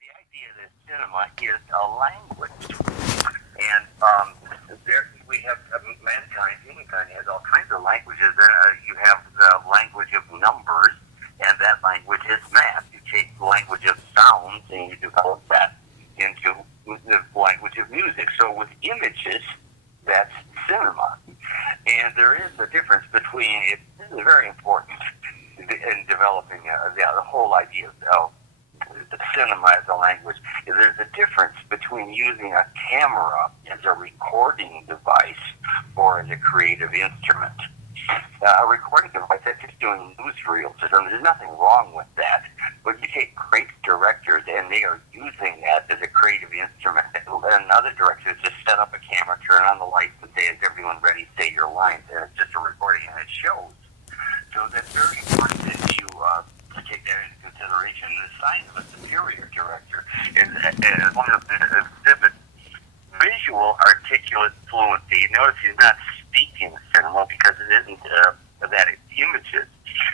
the idea that cinema is a language, and there we have humankind has all kinds of languages. You have the language of numbers, and that language is math. You take the language of sounds, and you develop that into the language of music. So with images, that's cinema, and there is a difference between it. This is very important in developing the whole idea of cinema as a language. There's a difference between using a camera as a recording device or as a creative instrument. A recording device, that's just doing newsreels. There's nothing wrong with that. But you take great directors and they are using that as a creative instrument. And other directors just set up a camera, turn on the lights, and say, "Is everyone ready? Say your lines." And it's just a recording, and it shows. So that's very important that you to take that into consideration. The sign of a superior director is one of the exhibits, visual articulate fluency. Notice he's not speaking cinema because it isn't that it's images.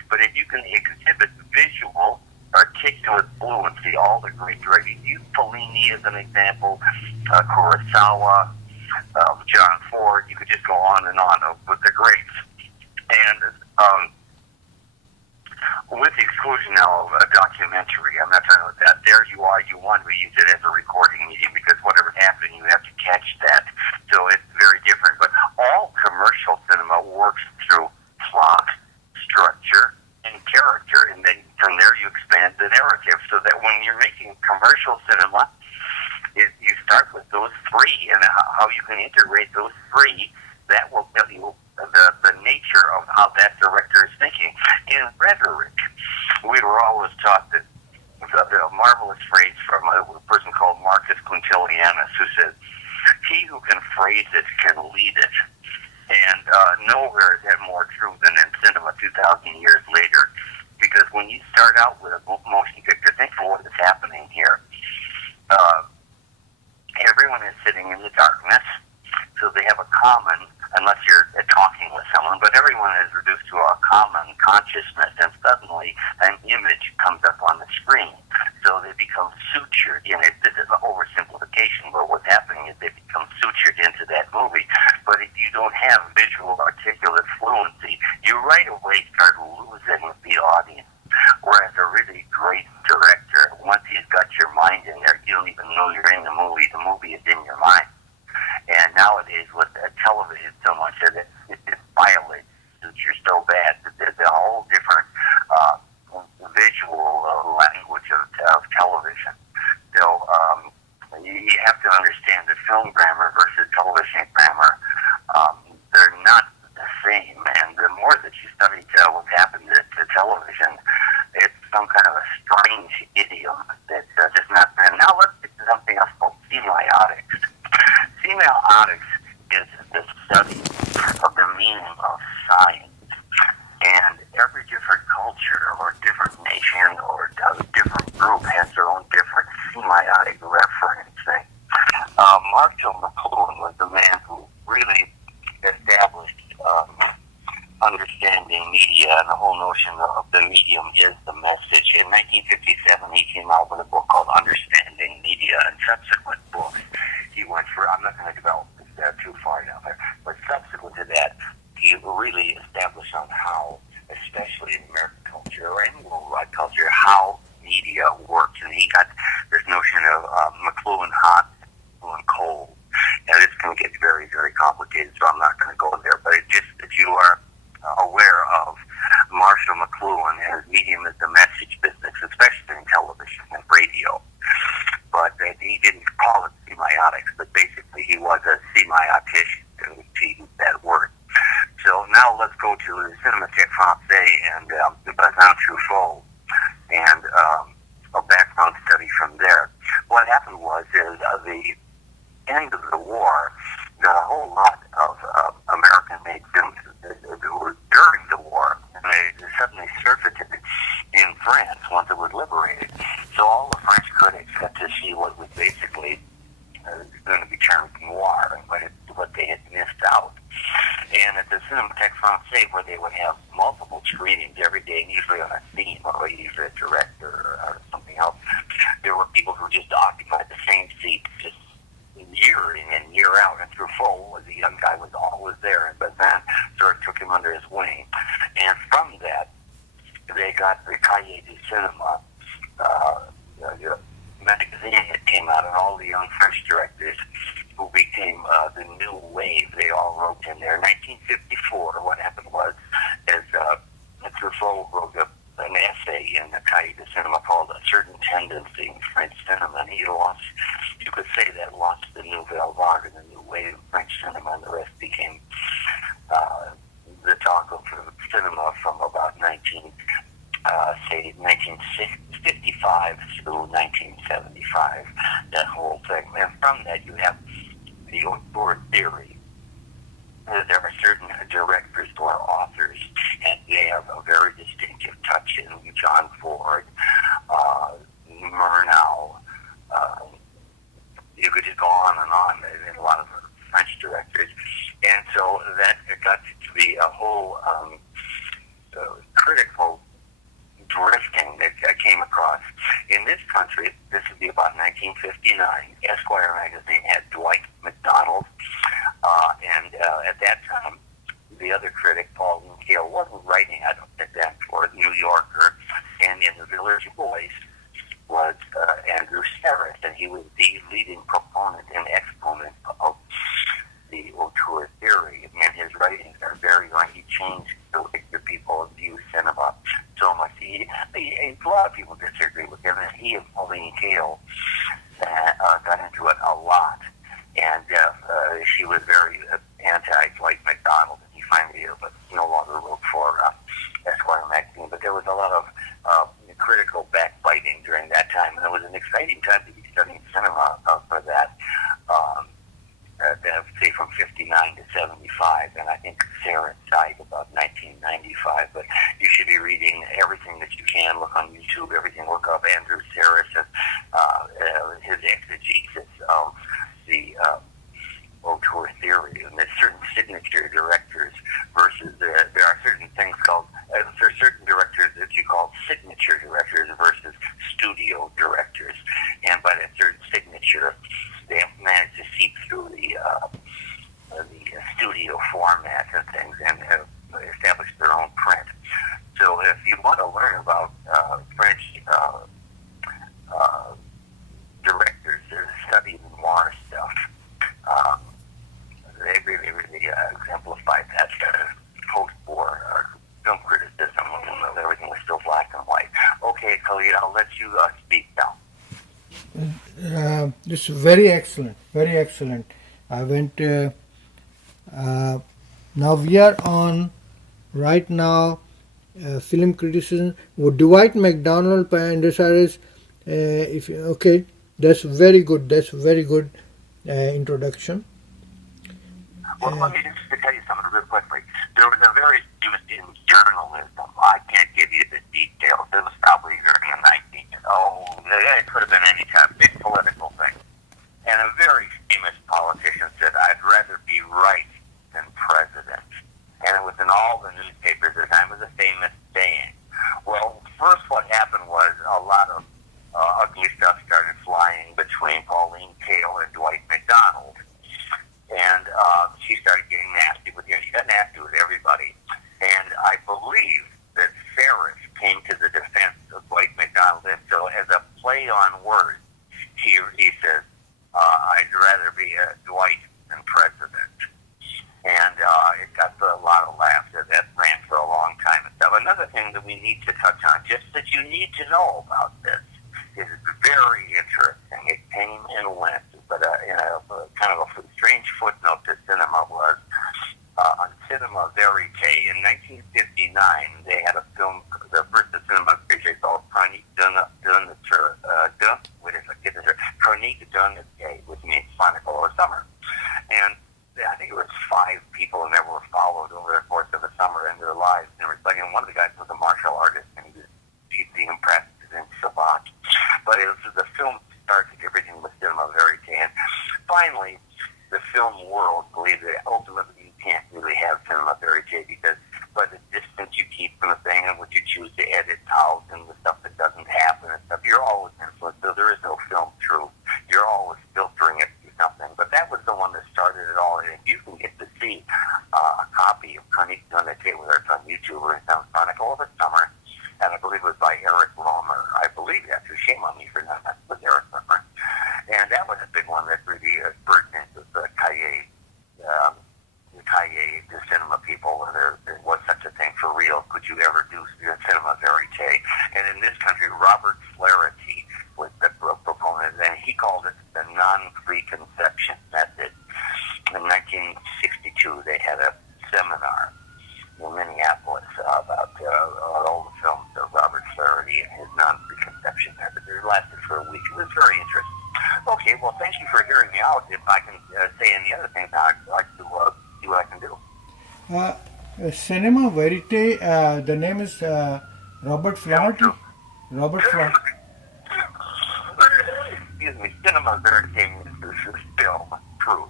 But if you can exhibit visual articulate fluency, all the great directors, use Fellini as an example, Kurosawa, John Ford, you could just go on and on with the greats. And with the exclusion now of a documentary, I'm not talking about that. There you are, you want to use it as a recording medium because whatever's happening, you have to catch that. So it's very different. But all commercial cinema works through plot, structure, and character. And then from there you expand the narrative so that when you're making commercial cinema, you start with those three and how you can integrate those three. That will tell you the nature of how that director is thinking. In rhetoric, we were always taught that the marvelous phrase from a person called Marcus Quintilianus, who said, "He who can phrase it can lead it." And nowhere is that more true than in cinema 2,000 years later. Because when you start out with a motion picture, think of what is happening here. Everyone is sitting in the darkness, so they have a common, unless you're talking with someone, but everyone is reduced to a common consciousness, and suddenly an image comes up on the screen. So they become sutured in it. This is an oversimplification, but what's happening is they become sutured into that movie. But if you don't have visual articulate fluency, you right away start losing the audience. Whereas a really great director, once he's got your mind in there, you don't even know you're in the movie is in your mind. And nowadays, with television so much that it violates suture so bad that there's a whole different visual language of television. So you have to understand that film grammar versus television grammar, they're not the same. And the more that you study what's happened to television, it's some kind of a strange idiom that's just not there. Now let's get to something else called semiotics. Semiotics is the study of the meaning of science, and every different culture or different nation or different group has their own different semiotic referencing. Marshall McLuhan was the man who really established understanding media, and the whole notion of the medium is the message. In 1957, he came out with a book called Understanding Media, and subsequent books he went for. I'm not going to develop this too far down there, but subsequent to that, he really established on how, especially in American culture or any worldwide culture, how media works. And he got this notion of McLuhan hot, McLuhan cold. And it's going to get very, very complicated, so I'm not going to go there. But it's just that you are aware of Marshall McLuhan and his medium is the message business, especially in television and radio. But he didn't call it semiotics, but basically he was a semiotician, to use that word. So now let's go to the Cinémathèque Française and the Bazin Truffaut and a background study from there. What happened was the end of the war, got a whole lot of American-made films that were during the war, and they suddenly surfaced in France once it was liberated. So all the French critics got to see what was basically going to be termed noir, and what they had missed out. And at the Cinémathèque Française, where they would have multiple screenings every day, usually on a theme, or usually a director or something everything else. There were people who just occupied the same seat just year in and year out, and Truffaut, the young guy, was always there, but then sort of took him under his wing. And from that, they got the Cahiers du Cinema magazine that came out, and all the young French directors who became the new wave, they all wrote in there. In 1954, what happened was, Truffaut wrote an essay in the Cahiers du Cinema called A Certain Tendency in French Cinema, and he lost, you could say that launched the Nouvelle Vague, the new wave of French cinema, and the rest became the talk of cinema from about 1955 through 1975, that whole thing. And from that you have the Auteur Theory. There are certain directors or authors, and they have a very distinctive touch in John Ford, Murnau. You could just go on and on. There's a lot of French directors. And so that got to be a whole critical drifting that I came across. In this country, this would be about 1959, Esquire magazine had Dwight MacDonald, and at that time, the other critic, Paul Hill, wasn't writing, I don't think, then for New Yorker, and in the Village Voice was Andrew Sarris, and he was the leading proponent and exponent of the Auteur Theory, and his writings are very, he changed the way the people view cinema so much. A lot of people disagree with him, and he and Pauline Kael got into it a lot, and she was very anti-Dwight MacDonald, and he finally no longer wrote for Esquire magazine, but there was a lot of critical backbiting during that time, and it was an exciting time to be studying cinema for that. Say from 59 to 75, and I think Sarah died about 1995, but you should be reading everything that you can. Look on YouTube, everything. Look up Andrew Sarris and his exegesis of the Auteur Theory, and there's certain signature directors versus there are certain things called there are certain directors that you call signature directors versus studio directors, and by that certain signature, they have managed to seep through the studio format and things and have established their own print. So if you want to learn about French directors that study the noir stuff, they really, really exemplify that post-war film criticism when everything was still black and white. Okay, Khalid, I'll let you speak now. This is very excellent, very excellent. I went, now we are on, right now, film criticism with Dwight MacDonald by Andrew Sarris. Okay, that's very good, introduction. Well, let me just tell you something real quickly. There was a very famous in journalism. I can't give you the details. It was probably during the 19th. It could have been any kind of big political thing. And a very famous politician said, "I'd rather be right than president." And it was in all the newspapers at the time. It was a famous saying. Well, first what happened was a lot of ugly stuff started flying between Pauline Kael and Dwight MacDonald. And she started getting nasty with him. She got nasty with everybody. And I believe that Sarris came to the defense of Dwight MacDonald. And so as a play on words, he says, "I'd rather be a Dwight than president." And it got a lot of laughs. That ran for a long time and stuff. Another thing that we need to touch on, just that you need to know about this, is very interesting. It came and went, but in a kind of a strange footnote to cinema was on Cinema Verite in 1959. They had a film, the first cinema picture called Chronique d'un été, which means Chronicle of Summer, and I think it was 5 people and they were followed over the course of a summer in their lives. And one of the guys was a martial artist, and he was deeply impressed in Savant. But it was the film started everything with Cinema Verite, and finally, the film world believed that ultimately you can't really have Cinema Verite because by the distance you keep from the thing and what you choose to edit out and the stuff that doesn't happen and stuff, you're always shame on me for not with Eric. And that was a big one that really spurred into the cahier, the cinema people, whether there was such a thing for real. Could you ever do cinema verite? And in this country, Robert Flaherty was the proponent, and he called it the non-preconception method. In 1962, they had a seminar in Minneapolis about all the films of Robert Flaherty and his non-preconception method. It lasted for a week. It was very interesting. Okay, well, thank you for hearing me out. If I can say any other things, I'd like to see what I can do. Cinema Verite, the name is Robert Flaherty? Robert Flaherty. Excuse me, Cinema Verite means this is film, proof.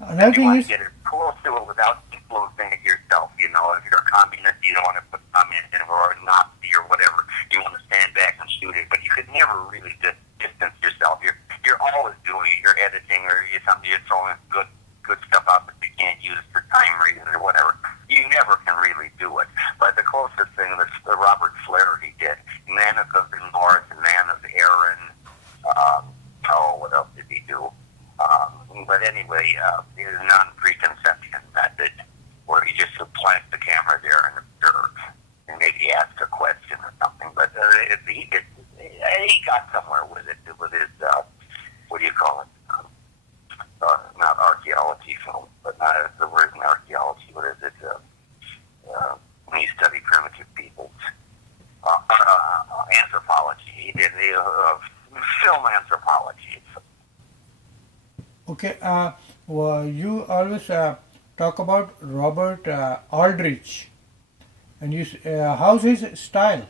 Another You thing want is, to get it close to it without influencing it yourself. You know, if you're a communist, you don't want to put communist in it, or a Nazi or whatever. You want to stand back and shoot it, but you could never really distance yourself. You're always doing it. You're editing, or you're throwing good stuff out that you can't use for time reasons or whatever. You never can really do it. But the closest thing that Robert Flaherty did, Man of the North, Man of Erin, what else did he do? But anyway, his non-preconception method, where he just plant the camera there and observe, and maybe ask a question or something. But he got somewhere with it, with his, what do you call it? Not archaeology film, but not the word in archaeology. What is it? When you study primitive peoples, anthropology. He did film anthropology. okay, well, you always talk about Robert Aldrich, and you, how's his style?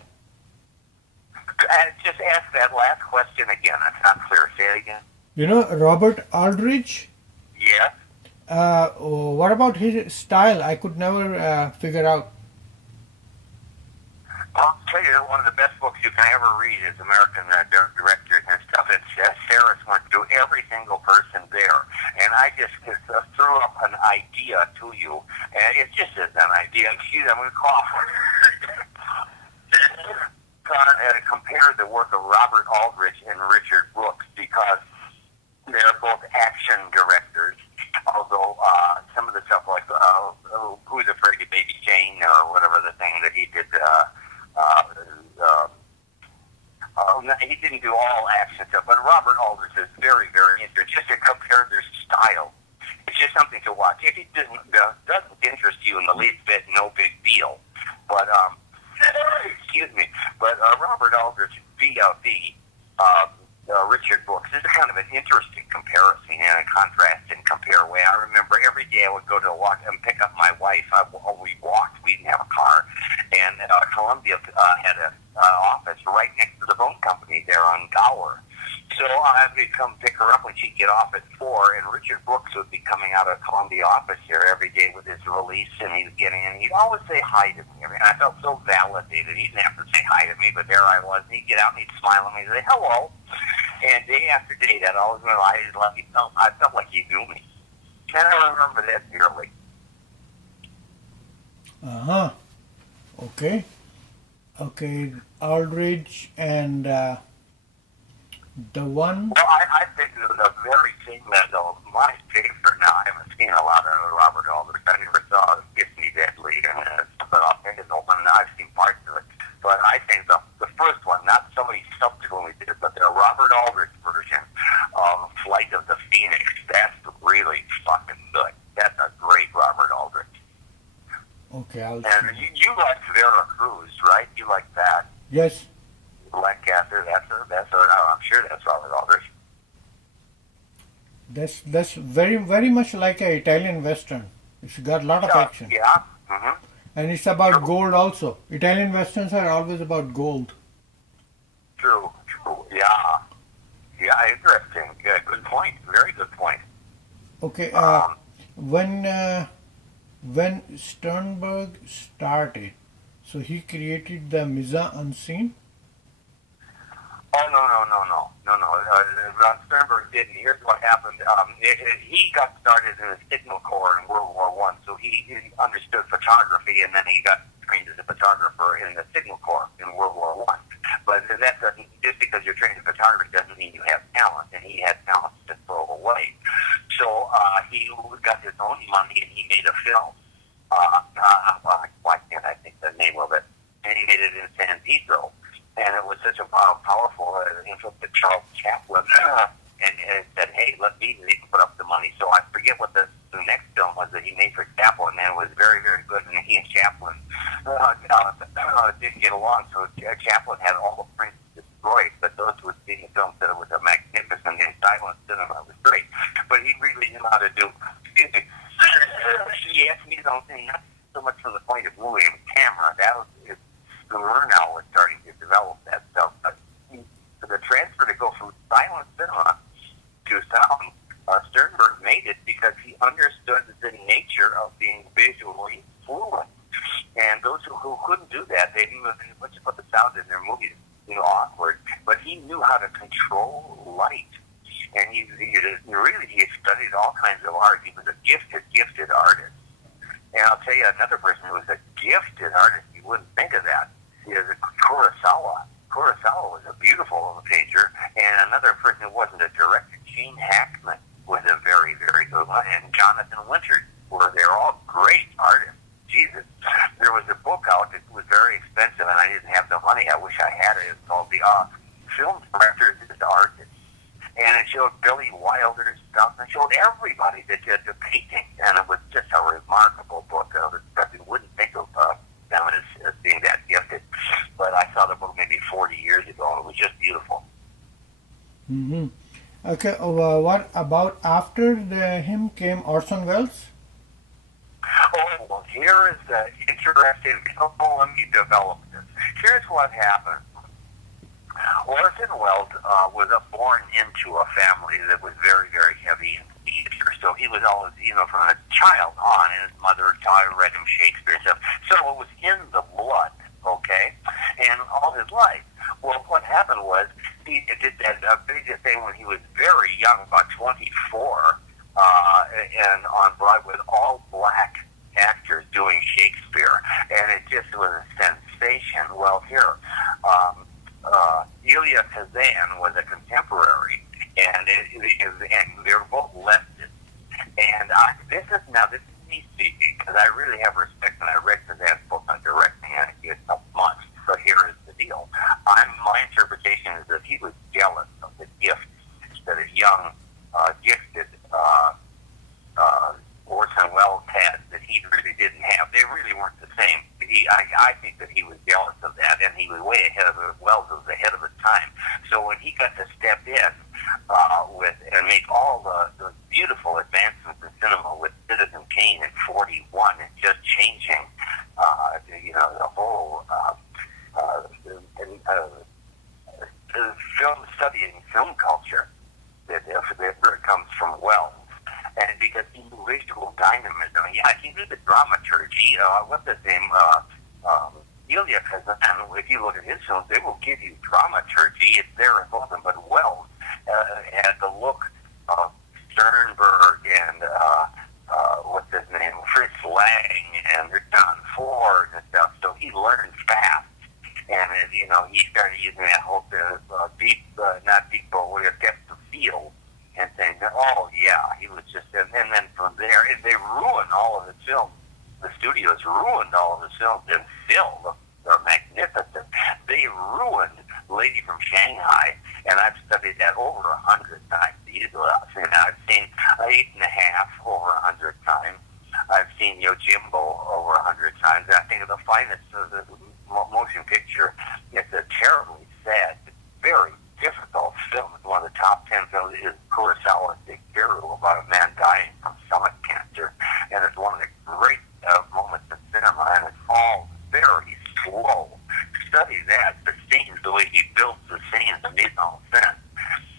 Just ask that last question again. It's not clear. Say it again. You know Robert Aldrich? Yes. What about his style? I could never figure out. I'll tell you, one of the best books you can ever read is American Directors and stuff. It's Sarris went through every single person there. And I just threw up an idea to you. And it just is an idea. Excuse me, I'm going to cough. Compare the work of Robert Aldrich and Richard Brooks, because they're both action directors. Although some of the stuff like Who's Afraid of Baby Jane, or whatever the thing that he did, he didn't do all action stuff, but Robert Aldrich is very, very interesting. Just to compare their style, it's just something to watch. If it doesn't interest you in the least bit, no big deal. But excuse me, but Robert Aldrich v. Richard Brooks is kind of an interesting comparison and a contrast and compare way. I remember every day I would go to walk and pick up my wife. We walked. We didn't have a car. And Columbia had an office right next to the phone company there on Gower. So I would come pick her up when she'd get off at 4, and Richard Brooks would be coming out of Columbia office here every day with his release, and he'd get in, and he'd always say hi to me. I mean, I felt so validated. He didn't have to say hi to me, but there I was, and he'd get out and he'd smile at me and say, hello. And day after day, that always went by. I felt like he knew me. And I remember that dearly. Uh-huh. Okay. Okay, Aldrich and the one... Well, I think it was a very famous, my favorite. Now, I haven't seen a lot of Robert Aldrich. I never saw Kiss Me Deadly, but I'll think it's open. I've seen parts of it. But I think the first one, not somebody subsequently did it, but the Robert Aldrich version of Flight of the Phoenix, that's really fucking good. That's a great Robert Aldrich. Okay, I'll And you like Vera Cruz, right? You like that. Yes. Lancaster, I'm sure that's Robert Aldrich. That's very, very much like an Italian Western. It's got a lot of action. Yeah. Mm-hmm. And it's about gold also. Italian Westerns are always about gold. True. Yeah. Yeah, interesting. Yeah, good point. Very good point. Okay, when Sternberg started, so he created the mise en scene? Oh, no. Ron Sternberg didn't. Here's what happened. He got started in the Signal Corps in World War I, so he understood photography, and then he got trained as a photographer in the Signal Corps in World War I. But that doesn't cinematography doesn't mean you have talent, and he had talent to throw away. So he got his own money, and he made a film. Why can't I think the name of it? And he made it in San Pedro, and it was such a powerful influence that Charles Chaplin, and it said, hey, let me put up the money. So I forget what the next film was that he made for Chaplin, and it was very, very good, and he and Chaplin didn't get along, so Chaplin had all the prints destroyed, but those who had seen the film said it was a magnificent and silent cinema. It was great, but he really knew how to do, excuse me, he asked me something, not so much from the point of moving a camera, that was, the Murnau was starting to develop that stuff, but the transfer to go from silent cinema to sound, Sternberg made it because he understood the nature of being visually fluent. And those who couldn't do that, they didn't much put the sound in their movies, awkward. But he knew how to control light. And he studied all kinds of art. He was a gifted artist. And I'll tell you another person who was a gifted artist, you wouldn't think of that, is Kurosawa. Kurosawa was a beautiful painter. And another person who wasn't a director, Gene Hackman, was a very, very good one. And Jonathan Winters, they're all great artists. Jesus. There was a book out that was very expensive, and I didn't have the money. I wish I had it. It's called The Film Directors as Artists. And it showed Billy Wilder's stuff, and it showed everybody that did the painting. And it was just a remarkable book. You wouldn't think of them as being that gifted. But I saw the book maybe 40 years ago, and it was just beautiful. Mm-hmm. Okay, what about after him came Orson Welles? Oh, well, here is the interesting, let me develop this. Here's what happened. Orson Welles was born into a family that was very, very heavy in theater. So he was always, from a child on, and his mother read him Shakespeare and stuff. So it was in the blood, okay? And all his life. Well, what happened was he did that big thing when he was very young, about 24, and on Broadway with all black actors doing Shakespeare, and it just was a sensation. Well, here, Elia Kazan was a contemporary, and they were both leftists. And this is me speaking, because I really have respect, and I read Kazan's book on directing, and it took months. But here is the deal. My interpretation is that he was jealous of the gift that a young, gifted Orson Welles had that he really didn't have. They really weren't the same. I think that he was jealous of that, and he was way ahead of it. Welles was ahead of his time. So when he got to step in and make all the beautiful advancements in cinema with Citizen Kane in '41 and just changing, the whole film studying film culture that comes from Welles. And because he knew visual dynamism, he knew the dramaturgy. What's his name? Elia Kazan. If you look at his films, they will give you dramaturgy. It's there in both of them. But Welles had the look of Sternberg and what's his name? Fritz Lang and John Ford and stuff. So he learned fast. And he started using that whole depth of field. And saying, he was just, and then from there, and they ruined all of his films. The studios ruined all of his films, and still, they're magnificent. They ruined Lady from Shanghai, and I've studied that over 100 times. I've seen 8.5 over 100 times. I've seen Yojimbo over 100 times. And I think of the finest of the motion picture. It's a terribly sad, very difficult film. It's one of the top 10 films. Is Kurosawa's Ciarascuro, about a man dying from stomach cancer, and it's one of the great moments in cinema, and it's all very slow. Study that, the scenes, the way he builds the scenes, it makes no sense,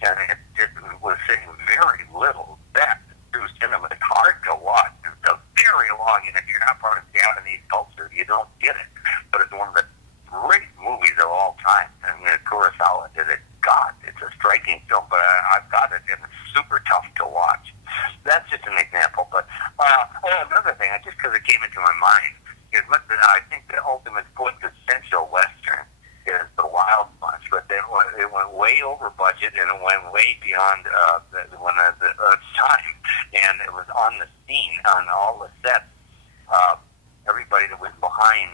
and it just was saying very little depth through cinema. It's hard to watch. It's a very long, and if you're not part of Japanese culture, you don't get it. But it's one of the great movies of all time, and Kurosawa did it. God, it's a striking film, but I've got it, and it's super tough to watch. That's just an example. But another thing, just because it came into my mind, is I think the ultimate quintessential Western is The Wild Bunch, but then it went way over budget, and it went way beyond the time. And it was on the scene, on all the sets. Everybody that was behind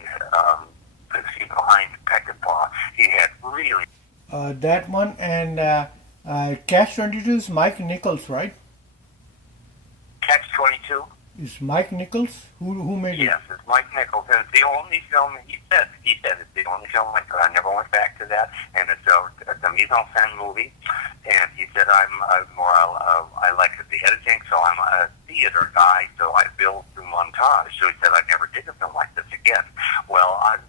Peckinpah, he had really. That one, and Catch-22 is Mike Nichols, right? Catch-22? Is Mike Nichols? Who made it? Yes, it's Mike Nichols, and it's the only film he said it's the only film I never went back to that, and it's a mise-en-scène movie, and he said I like the editing, so I'm a theater guy, so I build through montage. So he said I never did a film like this again. Well, I've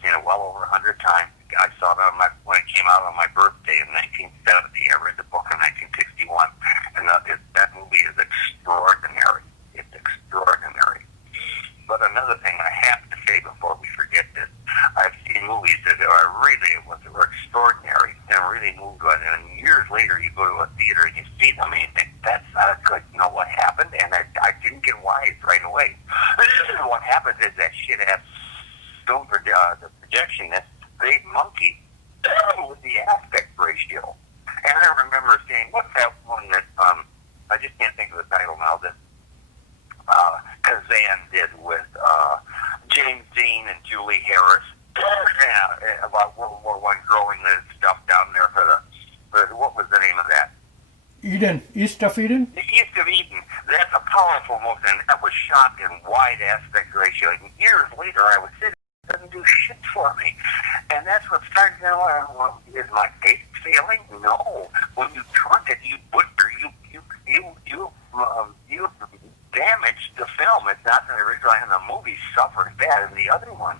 seen it well over 100 times. I saw it when it came out on my birthday in 1970. I read the book in 1961, and that movie is extraordinary. It's extraordinary. But another thing I have to say before we forget this, I've seen movies that were extraordinary and really moved on. And years later, you go to a theater and you see them and you think, that's not good. You know what happened? And I didn't get wise right away. What happens is that shit-ass Sternberg, the projectionist, they monkey with the aspect ratio. And I remember seeing, what's that one that, I just can't think of the title now, that Kazan did with James Dean and Julie Harris about World War I, growing the stuff down there for what was the name of that? Eden, East of Eden? The East of Eden. That's a powerful movie, and that was shot in wide aspect ratio. And years later, I was sitting, it doesn't do shit for me. And that's what started to well, is my taste failing? No. When you truck it, you butcher, you damage the film. It's not the original, and the movie suffers that. And the other one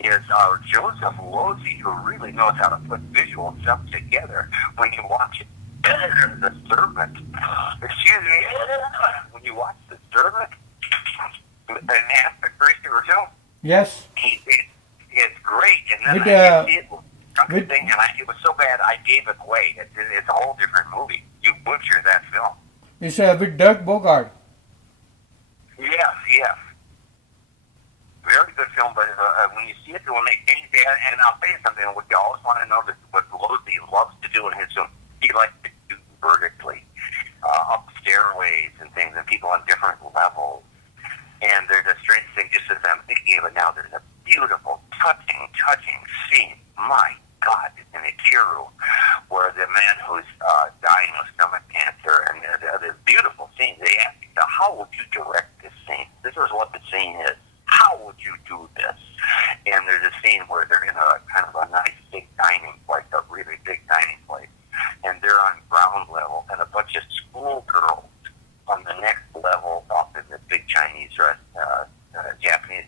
is Joseph Losey, who really knows how to put visual stuff together. When you watch it, The Servant, excuse me, when you watch The Servant, an aspect ratio film, yes, it's great. And then it was so bad I gave it away. It's a whole different movie. You butcher that film. It's with Doug Bogart. Yes. Very good film, but when you see it, when they change that, and I'll tell you something, what you always want to know is what Losey loves to do in his film. He likes to do vertically, up stairways and things, and people on different levels. And there's a strange thing, just as I'm thinking of it now, there's a beautiful, touching scene. My God, in Ikiru, where the man who's dying of stomach cancer, and the beautiful scene, they ask him, how would you direct this scene? This is what the scene is. How would you do this? And there's a scene where they're in a kind of a nice big dining place, a really big dining place, and they're on ground level, and a bunch of schoolgirls on the next level up in the big Chinese Japanese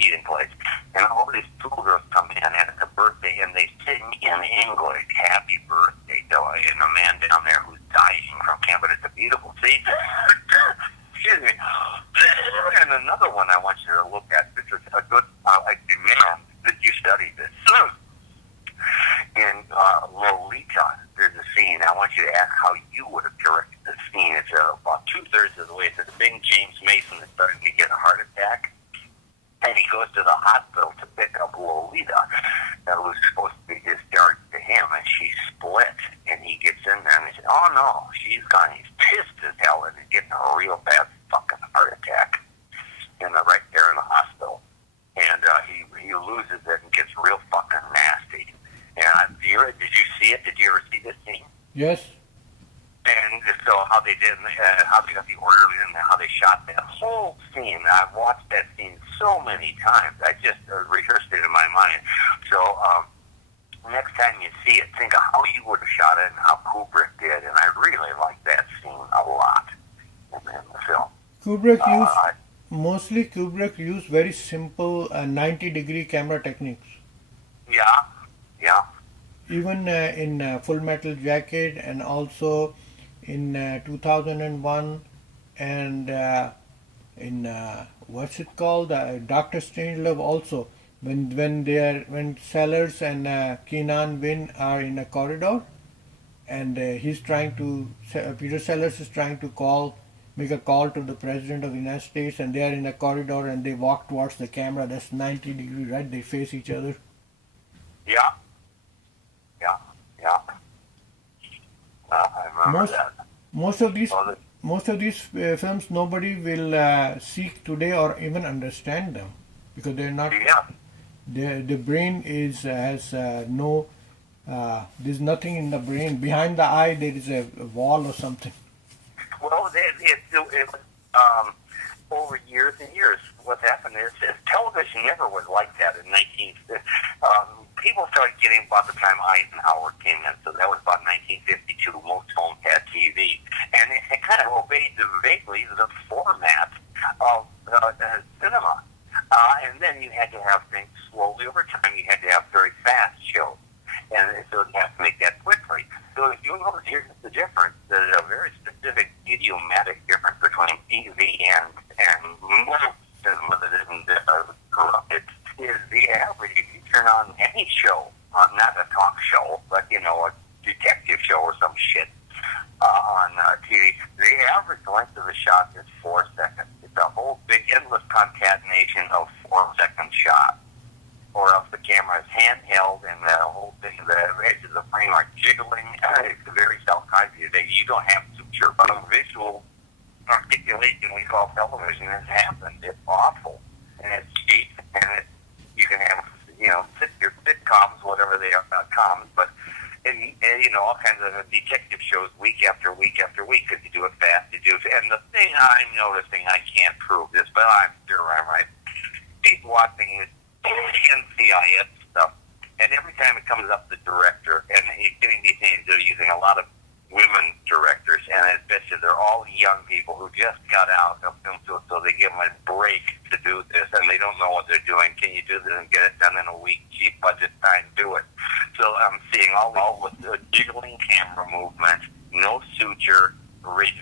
eating place. And all these schoolgirls come in, and it's a birthday, and they sing in English, happy birthday, and a man down there who's dying from cancer, but it's a beautiful scene. Excuse me. And another one I want you to look at, this is a good, I demand that you study this. In Lolita, there's a scene. I want you to ask how you would have directed the scene. It's about 2/3 of the way. It's a thing. James Mason is starting to get a heart attack, and he goes to the hospital to pick up Lolita, who's supposed to be discharged to him, and she's split. And he gets in there, and he says, "Oh no, she's gone." He's pissed as hell, and he's getting a real bad fucking heart attack, right there in the hospital. And he loses it and gets real fucking nasty. And did you see it? Did you ever see this scene? Yes. And so how they did, how they got the orderly and how they shot that whole scene. I've watched that scene so many times. I just rehearsed it in my mind. So next time you see it, think of how you would have shot it and how Kubrick did. And I really like that scene a lot in the film. Kubrick used very simple 90-degree camera techniques. Yeah. Even in Full Metal Jacket, and also in 2001, and in what's it called, Dr. Strangelove also, when Sellers and Keenan Wynn are in a corridor, and Peter Sellers is trying to make a call to the President of the United States, and they are in a corridor and they walk towards the camera. That's 90 degrees, right? They face each other. Yeah. remember most that. most of these So the, most of these films nobody will seek today or even understand them because they're not. yeah. The brain is has no. There's nothing in the brain. Behind the eye, there is a wall or something. Well, over years and years, what happened is television never was like that in 1950. People started getting about the time Eisenhower came in, so that was about 1952. Most homes had TV, and it kind of obeyed vaguely the format of cinema. And then you had to have things slowly over time. You had to have very fast shows, and so you have to make that quickly. So if you notice, here's the difference. There's a very specific idiomatic difference between TV and most cinema that isn't corrupted. Is the average, if you turn on any show, not a talk show, but, a detective show or some shit on TV, the average length of the shot is 4 seconds. It's a whole big endless concatenation of 4-second shots. Or else the camera is handheld and the whole thing, the edges of the frame are jiggling. It's very self-conscious. You don't have suture, but a visual articulation we call television has happened. It's awful. And it's cheap, and you can have, your sitcoms, whatever they are, not coms, but, and all kinds of detective shows week after week after week, because you do it fast, and the thing I'm noticing, I can't prove this, but I'm sure I'm right. People watching this NCIS stuff, and every time it comes up, the director, and he's getting these names, they're using a lot of women directors, and I bet you they're all young people who just got out of film school, so they give them a break to do this, and they don't know what they're doing. Can you do this and get it done in a week? Cheap budget time, do it. So I'm seeing all with the jiggling camera movement, no suture,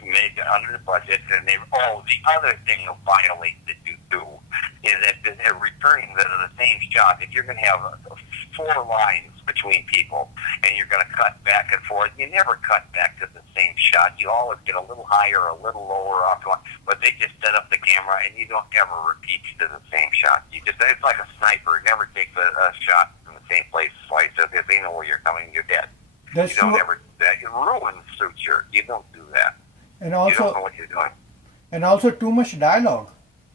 made under the budget, and the other thing that violates that you do is that they're returning the same shot. If you're going to have 4 lines between people and you're going to cut back and forth, you never cut back to the same shot. You always get a little higher or a little lower off one, but they just set up the camera and you don't ever repeat to the same shot. It's like a sniper. It never takes a shot from the same place twice. So if they know where you're coming, you're dead. That's you don't true. ever do that. It ruins suture. You don't do that. And You don't know also, what you're doing. too much dialogue.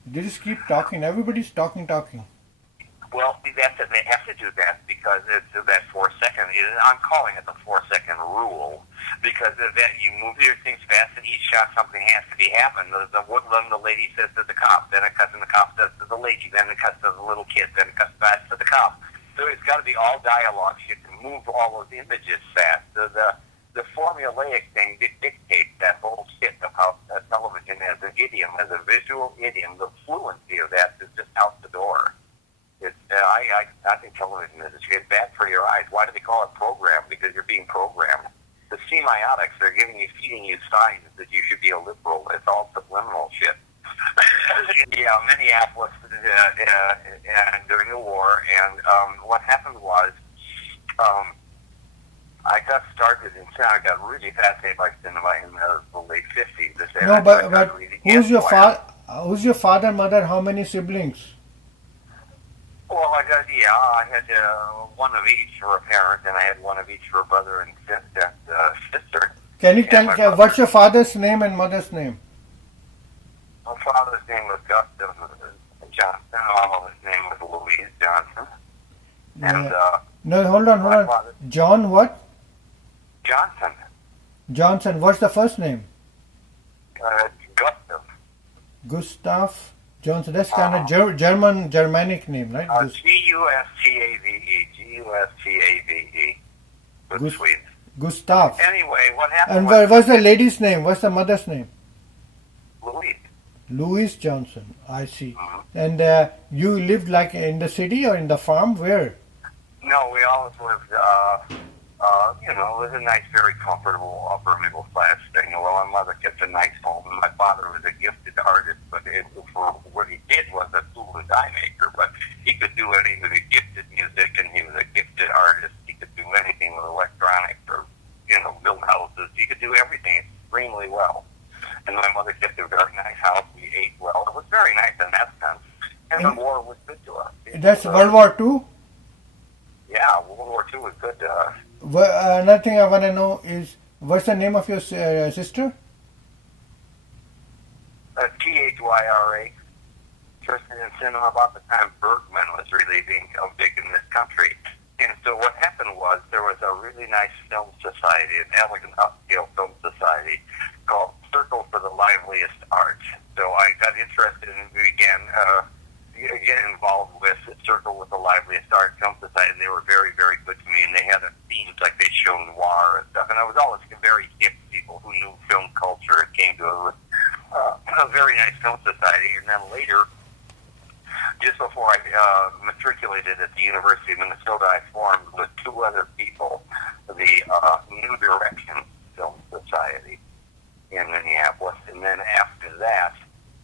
They just keep talking. Everybody's talking. Well, that's it. They have to do that because it's that 4-second. I'm calling it the 4-second rule because of that you move your things fast and each shot something has to be happening. The lady says to the cop, then it cuts and the cop says to the lady, then it cuts to the little kid, then it cuts back to the cop. So it's got to be all dialogue. You can move all those images fast. The formulaic thing dictates that whole shit of how television as an idiom, as a visual idiom, the fluency of that is just out the door. I think television is bad for your eyes. Why do they call it program? Because you're being programmed. The semiotics, they're feeding you signs that you should be a liberal. It's all subliminal shit. Yeah, Minneapolis during the war, and what happened was I got started in cinema. I got really fascinated by cinema in the late 50s. No, but who's your father, mother? How many siblings? Well, I had one of each for a parent, and I had one of each for a brother and sister. Can you tell what's your father's name and mother's name? My father's name was Gustav Johnson. My mother's name was Louise Johnson. And no, hold on. John what? Johnson. Johnson. What's the first name? Gustav. Gustav Johnson. That's kind of Germanic name, right? G-U-S-T-A-V-E. G-U-S-T-A-V-E. Good Swedes. Gustav. Anyway, what happened And what's the lady's name? What's the mother's name? Louise. Louise Johnson. I see. Mm-hmm. And you lived like in the city or in the farm? Where? No, we always lived, it was a nice, very comfortable upper middle class thing. Well, my mother kept a nice home, and my father was a gifted artist, but for what he did was a tool and die maker, but he could do anything. He was a gifted musician, he was a gifted artist, he could do anything with electronics or, build houses. He could do everything extremely well. And my mother kept a very nice house. We ate well. It was very nice in that sense. And the war was good to us. That's World War II? Yeah, World War II was good to us. Another thing I want to know is What's the name of your sister? Thyra. Interested in cinema about the time Bergman was really being big in this country. And so what happened was there was a really nice film society, an elegant upscale film society called Circle for the Liveliest Art. So I got interested and began get involved with Circle with the Liveliest Art Film Society, and they were very, very good to me. And they had themes like they show noir and stuff. And I was always very hip people who knew film culture and came to a very nice film society. And then later, just before I matriculated at the University of Minnesota, I formed with two other people the New Direction Film Society in Minneapolis. And then after that,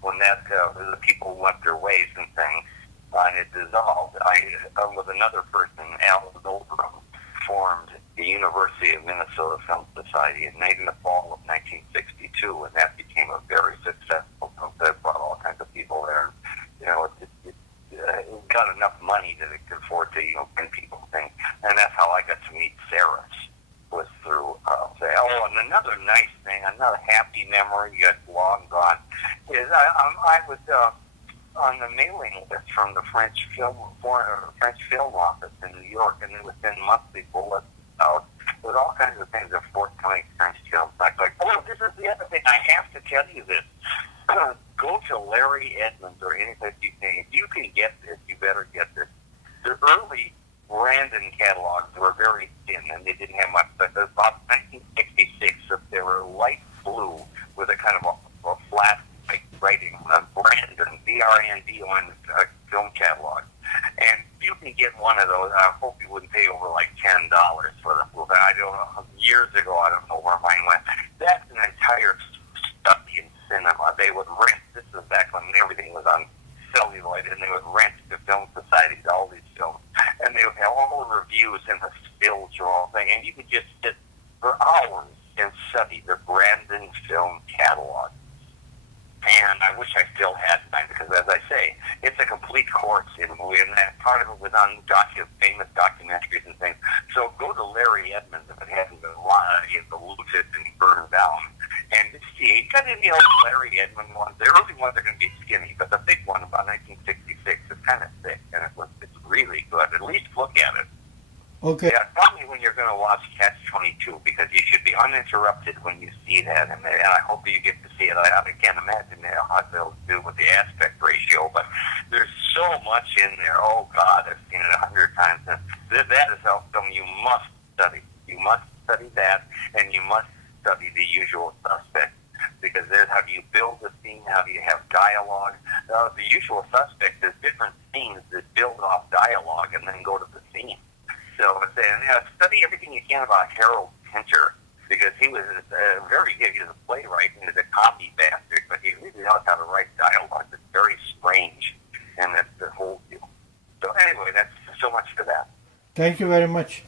when the people went their ways and things, and it dissolved, I, with another person, Al Goldrum, formed the University of Minnesota Film Society in the fall of 1962, and that became a very successful film that brought all kinds of people there. It got enough money that it could afford to, bring people things. And that's how I got to meet Sarris, was through and another nice thing, another happy memory that's long gone, is I was on the mailing list from the French film office in New York, and they would send monthly bullets out with all kinds of things of forthcoming French films. I was like, oh, this is the other thing, I have to tell you this. Go to Larry Edmonds or any place you can. If you can get this, you better get this. The early Brandon catalogs were very thin, and they didn't have much, but about 1966, they were light blue with a kind of a flat white writing, Brandon, B-R-A-N-D-O-N film catalog. And you can get one of those. I hope you wouldn't pay over like $10 for the movie. I don't know, years ago, I don't know where mine went. That's an entire study in cinema. They would rent, this is back when everything was on celluloid, and they would rent to film societies all these films. And they would have all the reviews and the stills or all thing, and you could just sit for hours and study the Brandon film catalog. And I wish I still had time, because as I say, it's a complete course in movie, and that part of it was on famous documentaries and things. So go to Larry Edmonds if it hasn't been looted and burned down. And see, you got any old Larry Edmonds ones. The early ones are going to be skinny, but the big one about 1966 is kind of thick, and it's really good. At least look at it. Okay. Yeah, tell me when you're going to watch Catch-22, because you should be uninterrupted when you see that, and I hope that you get to see it. I can't imagine how they'll do with the aspect ratio, but there's so much in there. Oh, God, I've seen it 100 times. And that is a film you must study. You must study that, and you must study The Usual Suspect, because there's how do you build a scene, how do you have dialogue. The Usual Suspect is different scenes that build off dialogue and then go to the scene. So study everything you can about Harold Pinter, because he was very good. He was a playwright and he was a comedy bastard, but he really knows how to write dialogue that's very strange and that holds you. So anyway, that's so much for that. Thank you very much.